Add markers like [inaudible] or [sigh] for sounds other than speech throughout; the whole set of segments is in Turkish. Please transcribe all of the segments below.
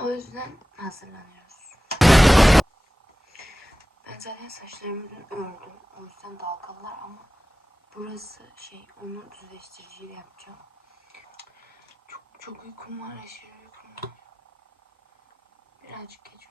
O yüzden hazırlanıyoruz. Ben zaten saçlarımı dün ördüm. O yüzden dalgalılar ama burası şey onu düzleştiriciyle yapacağım. Çok çok uykum var aşırı uykum var. Birazcık geç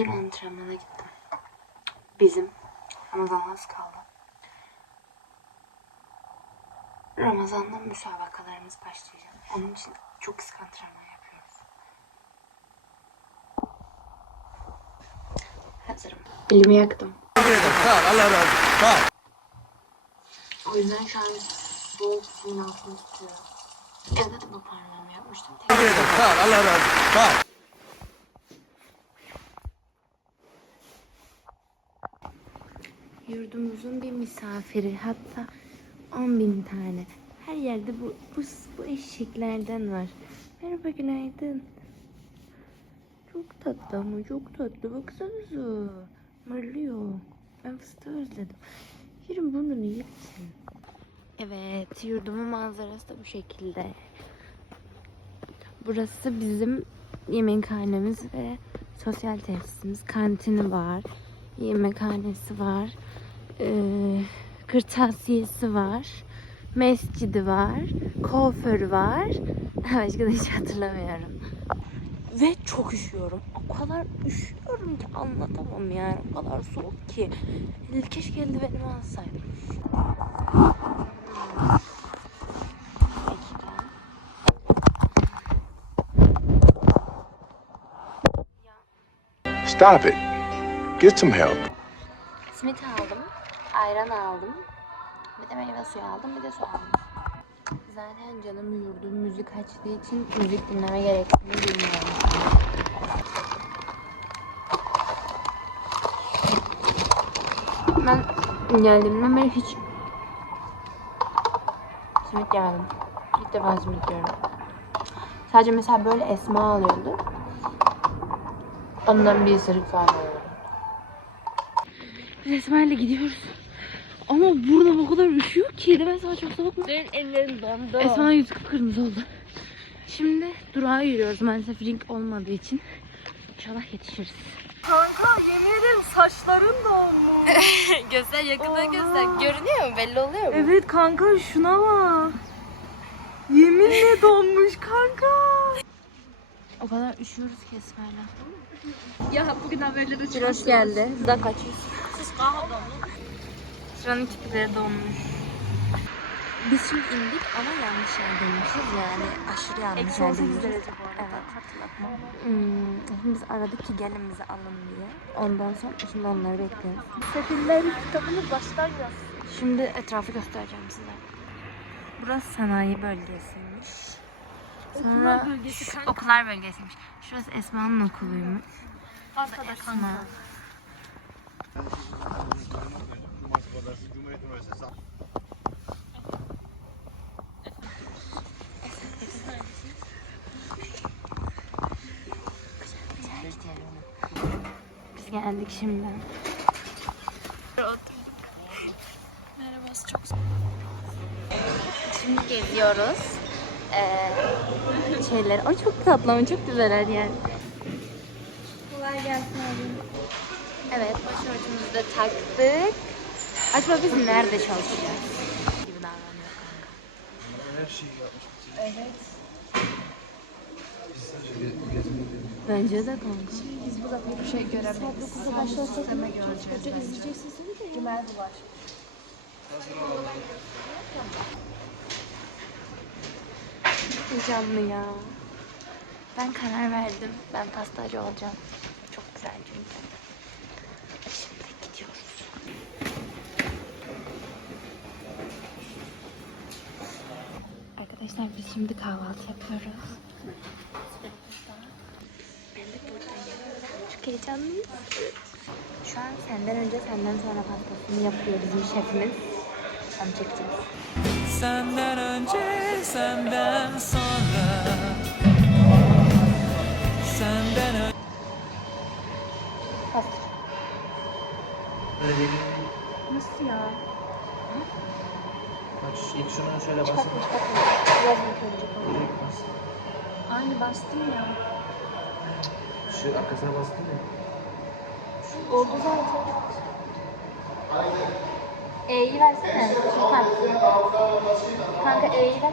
Ben antrenmana gittim. Bizim Ramazan az kaldı. Ramazan'da müsabakalarımız başlayacak. Onun için çok sık antrenman yapıyoruz. Hazırım. Elimi yaktım. Allah razı olsun. O yüzden şu an soğuk suyun altında tutuyorum. Evde de bu parmağımı yapmıştım. Allah razı olsun. Yurdumuzun bir misafiri hatta 10 bin tane. Her yerde bu, bu, bu eşeklerden var. Merhaba günaydın. Çok tatlı ama çok tatlı. Baksanıza. Mırlıyor. Ben fıstığı özledim. Yerim bunu yersin. Evet yurdumun manzarası da bu şekilde. Burası bizim yemekhanemiz ve sosyal tesisimiz. Kantini var. Yemekhanesi var. Ee, kırtasiyesi var. Mescidi var. Kuaförü var. [laughs] Başka da hiç hatırlamıyorum. Ve çok üşüyorum. O kadar üşüyorum ki anlatamam yani. O kadar soğuk ki. Keşke eldivenimi alsaydım. Stop it. Get some help. Simit aldım, ayran aldım, bir de meyve suyu aldım, bir de su aldım. Zaten canım yurdum müzik açtığı için müzik dinleme gerektiğini bilmiyorum. Ben geldiğimden beri hiç simit yemedim. İlk defa simit yiyorum. Sadece mesela böyle esma alıyordu. Ondan bir ısırık falan alıyordum. Biz Esma ile gidiyoruz. Ama burada bu kadar üşüyor ki. De ben sana çok soğuk mu? Senin ellerin dondu. Esma'nın yüzü kıpkırmızı oldu. Şimdi durağa yürüyoruz. Maalesef ring olmadığı için. İnşallah yetişiriz. Kanka yemin ederim saçların donmuş. [laughs] göster yakından Oha. göster. Görünüyor mu? Belli oluyor mu? evet kanka şuna bak. Yeminle donmuş kanka. O kadar üşüyoruz ki Esma'yla. Ya bugün haberleri Biraz geldi. Buradan kaçıyoruz. Şuranın kütükleri donmuş. Biz şimdi indik ama yanlış yerdeymişiz yani aşırı yanlış Eksi 18 yerdeymişiz. derece bu arada. Evet. Hatırlatma. Hmm, biz aradık ki gelin bizi alın diye. Ondan sonra şimdi onları bekliyoruz. Sefillerin kitabını başlar yaz. Şimdi etrafı göstereceğim size. Burası sanayi bölgesiymiş. Sonra Okullar bölgesi şu- kanka. okullar bölgesiymiş. Şurası Esma'nın okuluymuş. Arkada Esma. kanka. Biz geldik şimdi. Merhaba çok Şimdi geziyoruz. Ee, şeyler. Ay çok tatlı ama çok güzeller yani. kolay gelsin abi. Evet başörtümüzü de taktık. Acaba biz nerede çalışacağız? Gibi davranıyor kanka. Bence de kanka. Biz burada bir şey göremeyiz. Saat 9'da başlarsak hoca izleyeceksin seni de. Cumali var. Heyecanlı ya. Ben karar verdim. Ben pastacı olacağım. Çok güzel çünkü. Şimdi gidiyoruz. Arkadaşlar biz şimdi kahvaltı yapıyoruz. Ben de buradayım. Çok heyecanlıyım. Şu an senden önce senden sonra pastasını yapıyor bizim şefimiz. Tam çekeceğiz. Senden önce, senden sonra Senden önce Bastır. Nasıl ya? İlk şunu şöyle basın. Çıkartma çıkartma. Biraz önce. Direkt bas. Aynı bastım ya. Şu arkasına bastın ya. Oldu zaten. E'yi versene. Furkan. Kanka E'yi ver.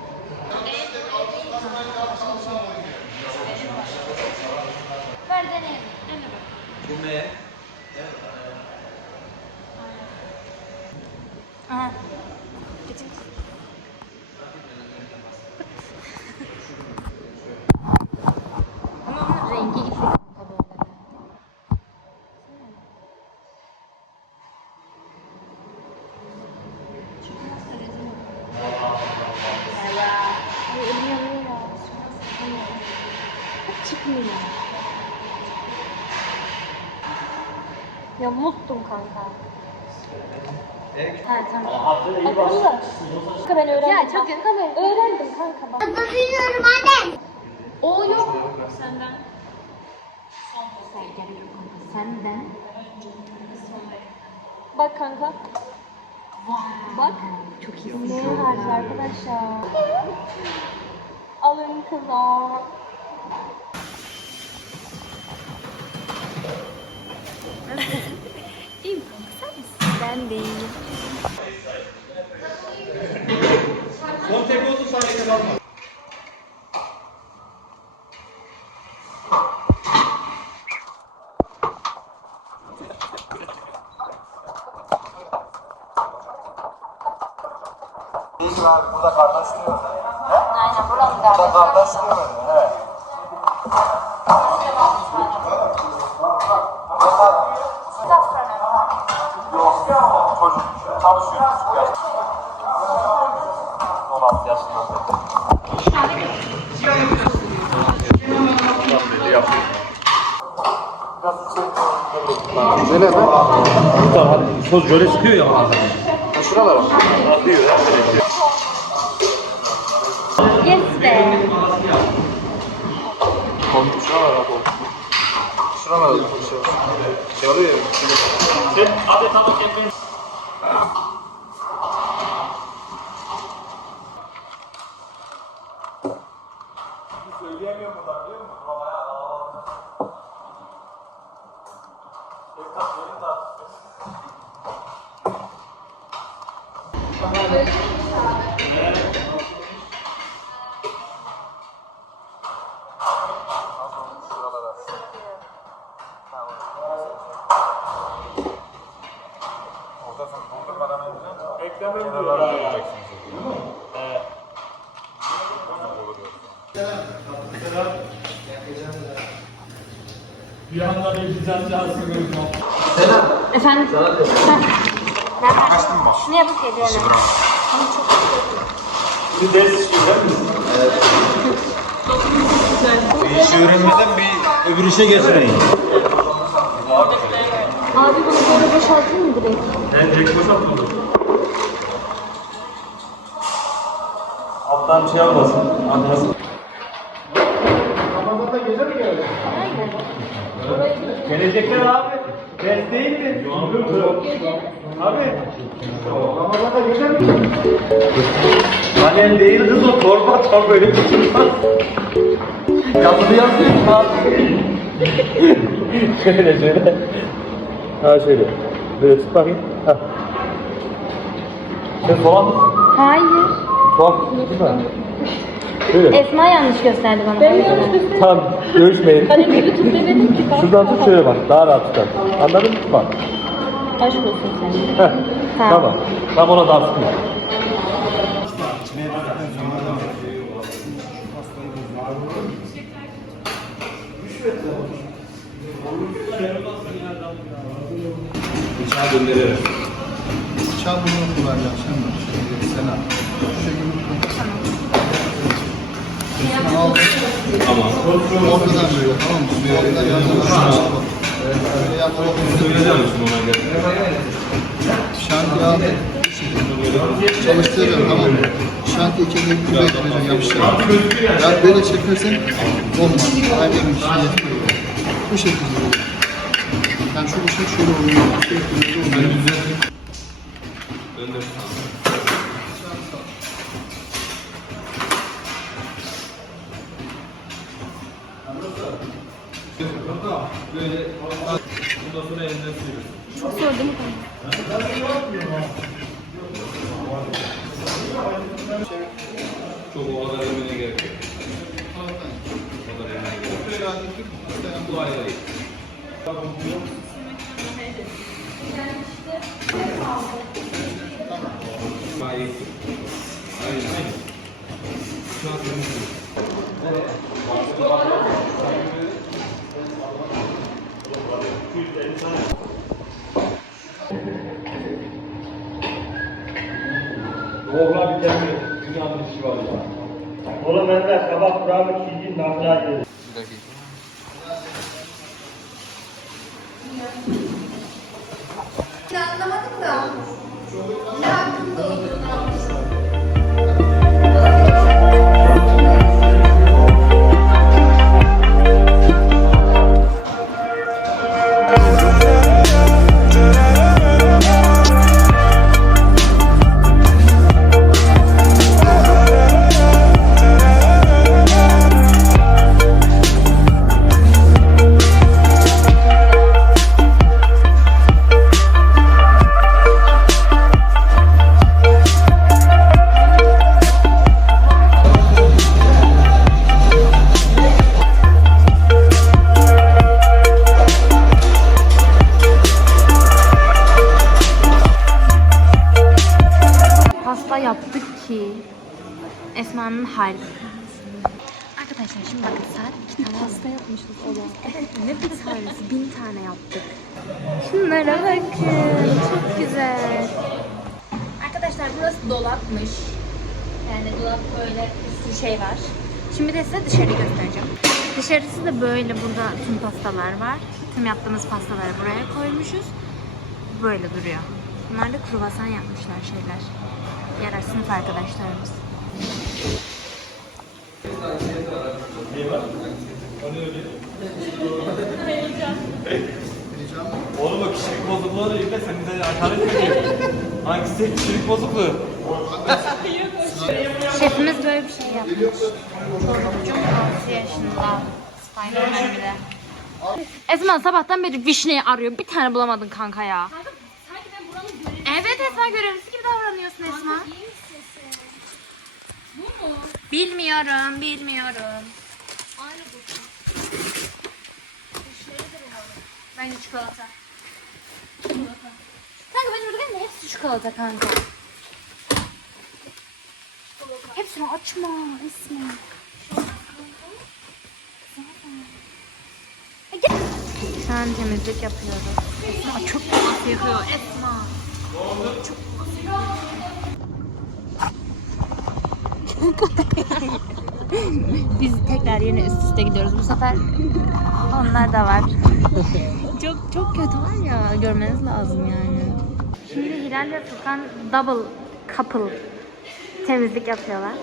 Ver deneyelim. Dene bak. Bu ne? Aha. Geçin. Ama onun rengi ipek kanka böyle. Ay elim yanıyor ya. Çıkmıyor. Ya muttum kanka. Ha tamam. Akıllı. Kanka ben öğrendim. Ya çok kanka ben öğrendim kanka bak. Duyuyorum anne. O yok. Senden. Sen geliyorum kanka. Senden. Bak kanka. Bak. Çok iyi. Ne harfi arkadaşlar. Alın kızlar. İyiyim kanka Ben değilim. İyisin abi burada kardeş değil mi? Aynen buranın da. Burada kardeş mi? Evet. Çocuk çalışıyor küçük yaş. 16 yaşında. Belli yapıyor. Güzel mi? Tamam. Söz jöle sıkıyor ya. Ha şuralara. Diyor ya. böyle. Yes be. Komik şuralara bak. Şuralara çok şey. Şey oluyor ya. Orada Efendim? Heh. Ben ver. Şunu yapıp geliyorum. Bir işi öğrenmeden bir öbür işe geçmeyin. Abi bunu böyle boşaltayım mı direkt? Ben direkt boşaltmadım. Alttan bir şey almasın. Anlasın. Gelecekler abi. Test değil mi? Abi. Ramazan'da güzel mi? Annen değil kız o torba torba öyle tutulmaz. Yazılı yazıyor abi. [laughs] şöyle şöyle. Ha şöyle. Böyle tut bakayım. Ha. Sen soğan mısın? Hayır. Soğan? Şöyle. Esma yanlış gösterdi bana. Ben yanlış gösterdim. Tamam görüşmeyin. Hani bir YouTube demedim ki. Şuradan tut şöyle bak. Daha rahat tutar. Anladın mı? Bak. Aşk olsun sen. Heh. Tamam. Tamam. Tamam ona da atsın. Bıçağı gönderiyorum. Bıçağı bunu kullanacağım şimdi. Sena. Tamam. Ortadan böyle tamam mı? Ortadan yazılı. Böyle yapalım. Söyleyeceğim şimdi ona göre. Aldık. Şey, Çalıştıracaksın tamam mı? Şantiye kendini buraya getireceksin yapıştıracaksın. Ya böyle çekersen olmaz. Aynen bir şey yetmiyor. Bu şekilde olur. Yani şu ışık şöyle oluyor. Sürekli böyle oluyor. Çok zor değil mi? Çok o kadar emine gerek yok. Bu ayrı değil. Hayır. Hayır. Şu an Oğlan tane dünyanın işi var ya. Oğlum ben de sabah Kur'an'ı çizdiğim nafile dedim. Bir dakika. Anlamadım da. Ne hakkında olduğunu yapmışız. Evet ne bir tanesi? Bin tane yaptık. Şunlara bakın. Çok güzel. Arkadaşlar burası dolapmış. Yani dolap böyle bir şey var. Şimdi de size dışarı göstereceğim. Dışarısı da böyle burada tüm pastalar var. Tüm yaptığımız pastaları buraya koymuşuz. Böyle duruyor. Bunlar da kruvasan yapmışlar şeyler. Yerel sınıf arkadaşlarımız. Oğlum o kişilik bozukluğu da yükle sen bize hakaret ediyorsun. Hangisi kişilik bozukluğu? Şefimiz böyle bir şey yapmış. Çocuğum 6 yaşında. Spiderman bir de. Esma sabahtan beri vişneyi arıyor. Bir tane bulamadın kanka ya. Evet Esma görevlisi gibi davranıyorsun Esma. Bilmiyorum, bilmiyorum. Bence çikolata. Kanka ben orada de hepsi çikolata kanka. Hepsini açma Esma. Şu an temizlik yapıyoruz. Esma çok az yakıyor Esma. [laughs] Biz tekrar yine üst üste gidiyoruz. Bu sefer onlar da var. çok çok kötü var ya. Görmeniz lazım yani. Şimdi Hilal ve Furkan double couple temizlik yapıyorlar.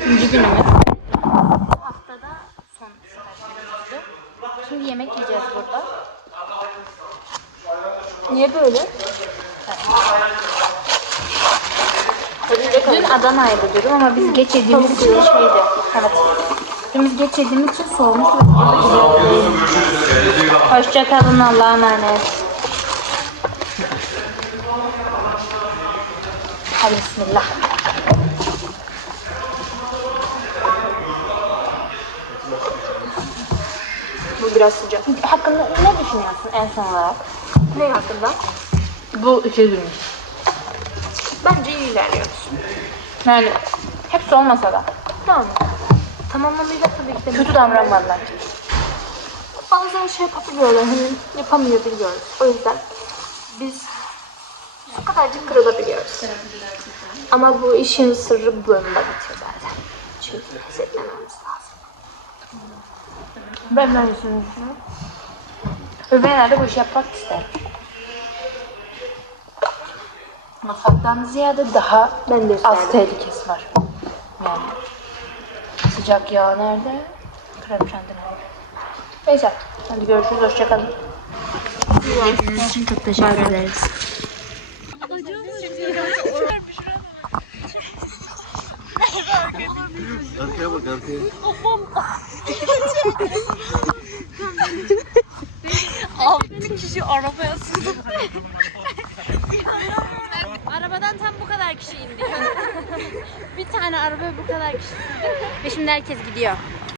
İkinci günümüz. Haftada son günümüzdü. Şimdi yemek yiyeceğiz burada. Niye böyle? Dün Adana'ydı durum ama biz geç yediğimiz için şeydi. Evet. Dün biz geç yediğimiz için soğumuş Hoşçakalın Allah'a emanet. Hadi bismillah. Bu biraz sıcak. Hakkında ne düşünüyorsun en son olarak? Ne hakkında? Bu iyi ilerliyoruz. Yani hepsi olmasa da. Tamam. Tamamlamayla tabii ki de kötü davranmadılar. Bazen şey yapabiliyorlar, hani yapamayabiliyoruz. O yüzden biz şu kadarcık kırılabiliyoruz. Ama bu işin sırrı bu bölümde bitiyor zaten. Çünkü hissetmememiz lazım. Ben ne düşünüyorum? Ve ben herhalde bu işi yapmak isterim. Mutfaktan ziyade daha az tehlikesi var. Yani sıcak yağ nerede? Krem şanti nerede? Neyse. Hadi görüşürüz. Hoşçakalın. İzlediğiniz için çok teşekkür ederiz. [laughs] Arabadan tam bu kadar kişi indi. [laughs] bir tane arabaya bu kadar kişi sığdı. Ve şimdi herkes gidiyor.